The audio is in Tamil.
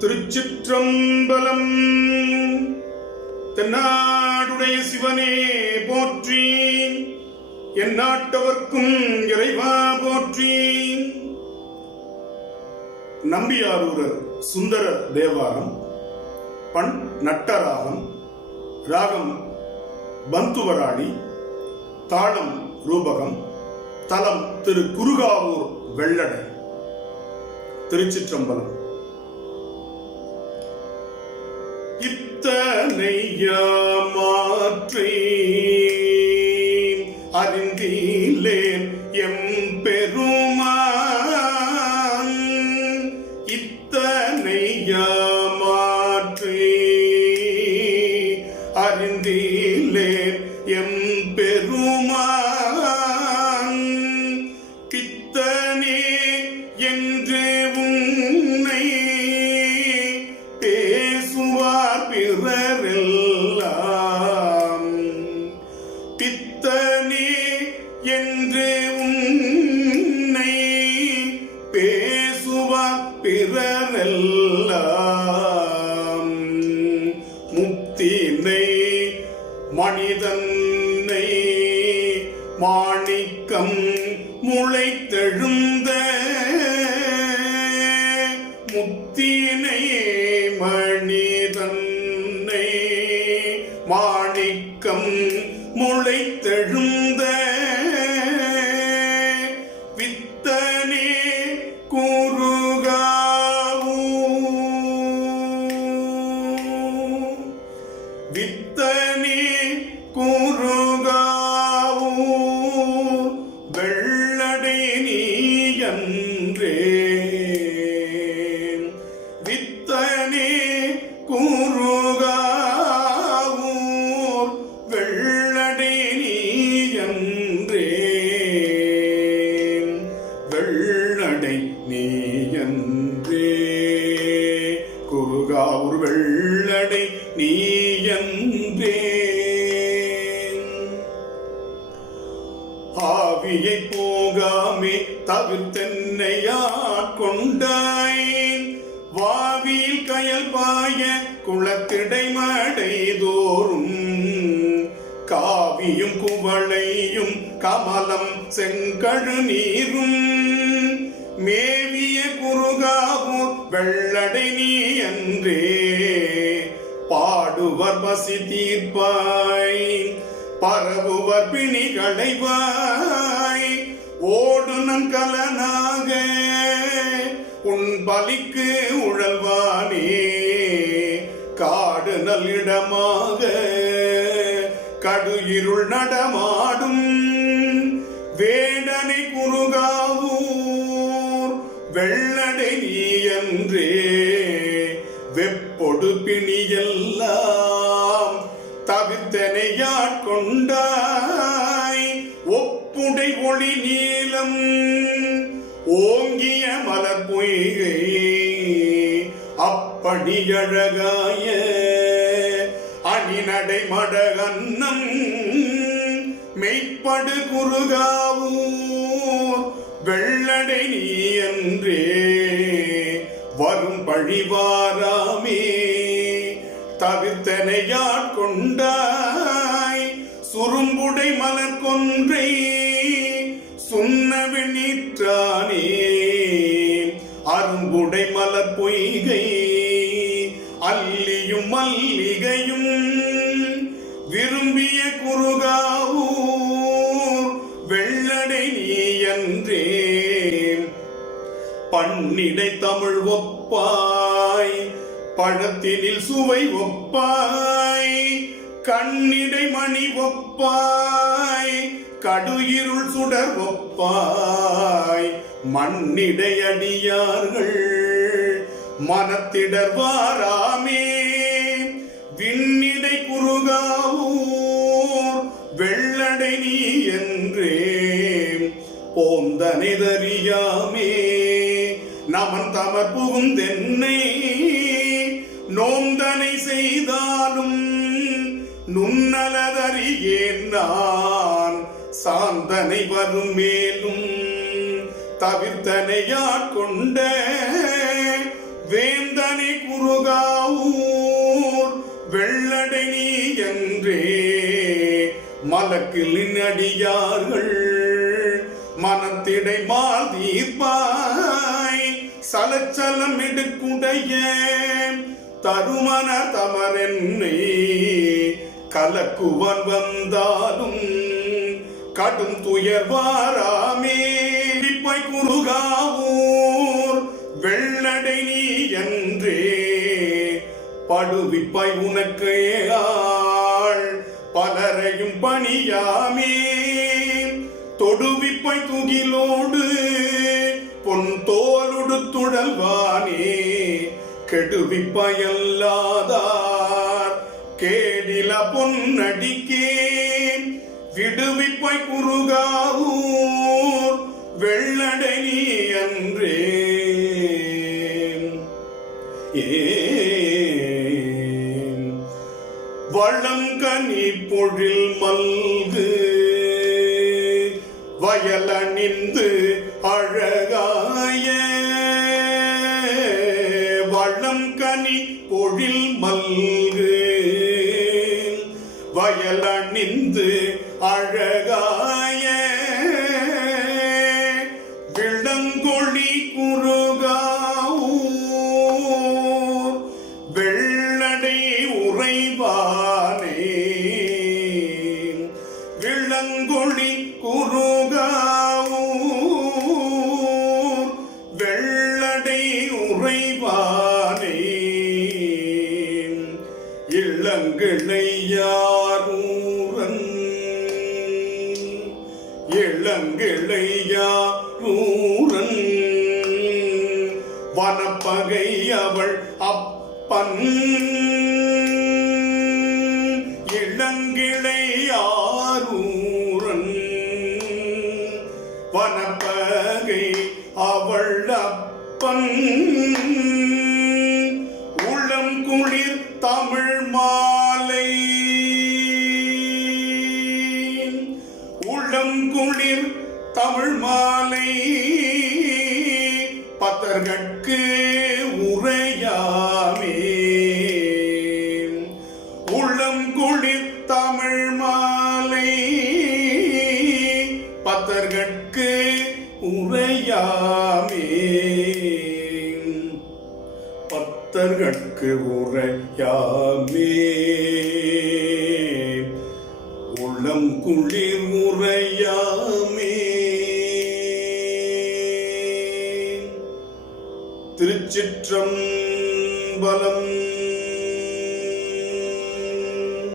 திருச்சிற்றம்பலம். தென்னாடுடைய சிவனே போற்றி, என் நாட்டவர்க்கும் இறைவா போற்றி. நம்பியாரூரர் சுந்தர தேவாரம். பண் நட்டராகம். ராகம் பந்துவராளி. தாளம் ரூபகம். தலம் திரு குருகாவூர் வெள்ளடை. திருச்சிற்றம்பலம். இத்தனை யாமாற்றை அறிந்தீலேன் எம்பெருமான். இத்தனை யாமாற்றை அறிந்தீலேன் எம்பெருமான். பித்தனே என்று உன்னை பேசுவார் பிறரெல்லாம். பித்தனே என்று உன்னை பேசுவார் பிறரெல்லாம். முத்தினை மனிதனை மாணிக்கம் முளைத்தெழுந்த முத்தினை மனிதனை மாணிக்கம் முளைத்தெழுந்த வித்தனே குருகாவூர். வித்தனே குருகாவூர் வெள்ளடை நீயன்றே. வித்தனே குருகாவூர் வெள்ளடை நீயன்றே. வெள்ளடை நீயன்றே. குருகாவூர் வெள்ளடை நீயன்றே. ஆவியை போகாமே தவிர்த்தென்னையாட்கொண்டாய். வாவியில் கயல் பாய குளத்திடை மடை தோறும். காவியும் குவளையும் கமலம் செங்கழு நீரும். மேவிய குருகாவூர் வெள்ளடை நீ அன்றே. பாடுவர் பசி தீர்ப்பாய், பரவுவர் பிணி களைவாய். ஓடுநன் கலனாக உன் பலிக்கு உழல்வானே. காடு நல்லிடமாக கடு இருள் நடமாடும். வேடனை குருகாவூர் வெள்ளடை நீயன்றே. வெப்பொடு பிணியெல்லாம் தவிர்த்தனையாட்கொண்டாய். ஒப்புடை ஒளி நீலம் ஓங்கிய மலர் பொய்கை. அப்படி அழகாய அணிநடை மடகன்னம். மெய்ப்படு குருகாவூர் வெள்ளடை நீயன்றே. வரும் பழிவாராமே தவிர்த்தனையாட்கொண்டாய். சுரும்புடை மலர் கொன்றை சுண்ணவி நீற்றானே. அரும்புடை மலர் பொய்கை அல்லியும் மல்லிகையும். விரும்பிய குருகாவூர் வெள்ளடை நீயன்றே. பண்ணிடை தமிழ் ஒப்பாய், பழத்தினில் சுவை ஒப்பாய். கண்ணிடை மணி ஒப்பாய், கடு இருள் சுடர் ஒப்பாய். மண்ணிடை அடியார்கள் மனத்திடர் வாராமே. விண்ணிடை குருகாவூர் வெள்ளடை நீ என்றே. போந்தனை தறியாமே நமன் தமர் புகும் தென்னை. நோந்தனை செய்தாலும் நுண்ணலதறியேன் நான். சாந்தனை வரும் மேலும் தவிர்த்தனையாட்கொண்ட வேந்தனை அடியார்கள் மனத்திடை மால் தீர்ப்பாய் சலச்சலம் எடுக்குடைய தருமன தமரென்னை கலக்குவன் வந்தாலும் கடும் துயர் வாராமே. விப்பை குறுகாவூர் வெள்ளடை நீ என்றே படுவிப்பை உனக்கு ஆள் பலரையும் பணியாமே. தொடுவிப்பை துகிலோடு பொன் தோலுடுத்துழல்வானே கெடுவிப்பையல்லாதார் கேடில பொன்னடிக்கே. விடுவிப்பை குறுகாவூர் வெள்ளடை நீ அன்றே. வளங்கனி பொழில் மல்கு வயலணிந்து அழகாய வளங்கனி பொழில் மல்கு வயலணிந்து அழகாய விளங்கொழி குறுகாவூர் வெள்ளடை உறைவானே. விளங்கொழி குறுகாவூர் வெள்ளடை உறைவானே. இளங்கிளையாரூரன் இளங்கிளையாரூரன் வனப்பகை அவள் அப்பன் இளங்கிளையாரூரன் வனப்பகை அவள் அப்பன் உளம் குளிர் தமிழ் மாலை உளம் குளிர் தமிழ் மாலை பத்தர்கட்கு உரையாமே. உளம் குளிர் தமிழ் மாலை பத்தர்கட்கு உரையாமே. பத்தர்கட்கு உரையாமே. உளம் குளிர் உரையாமே. திருச்சிற்றம்பலம்.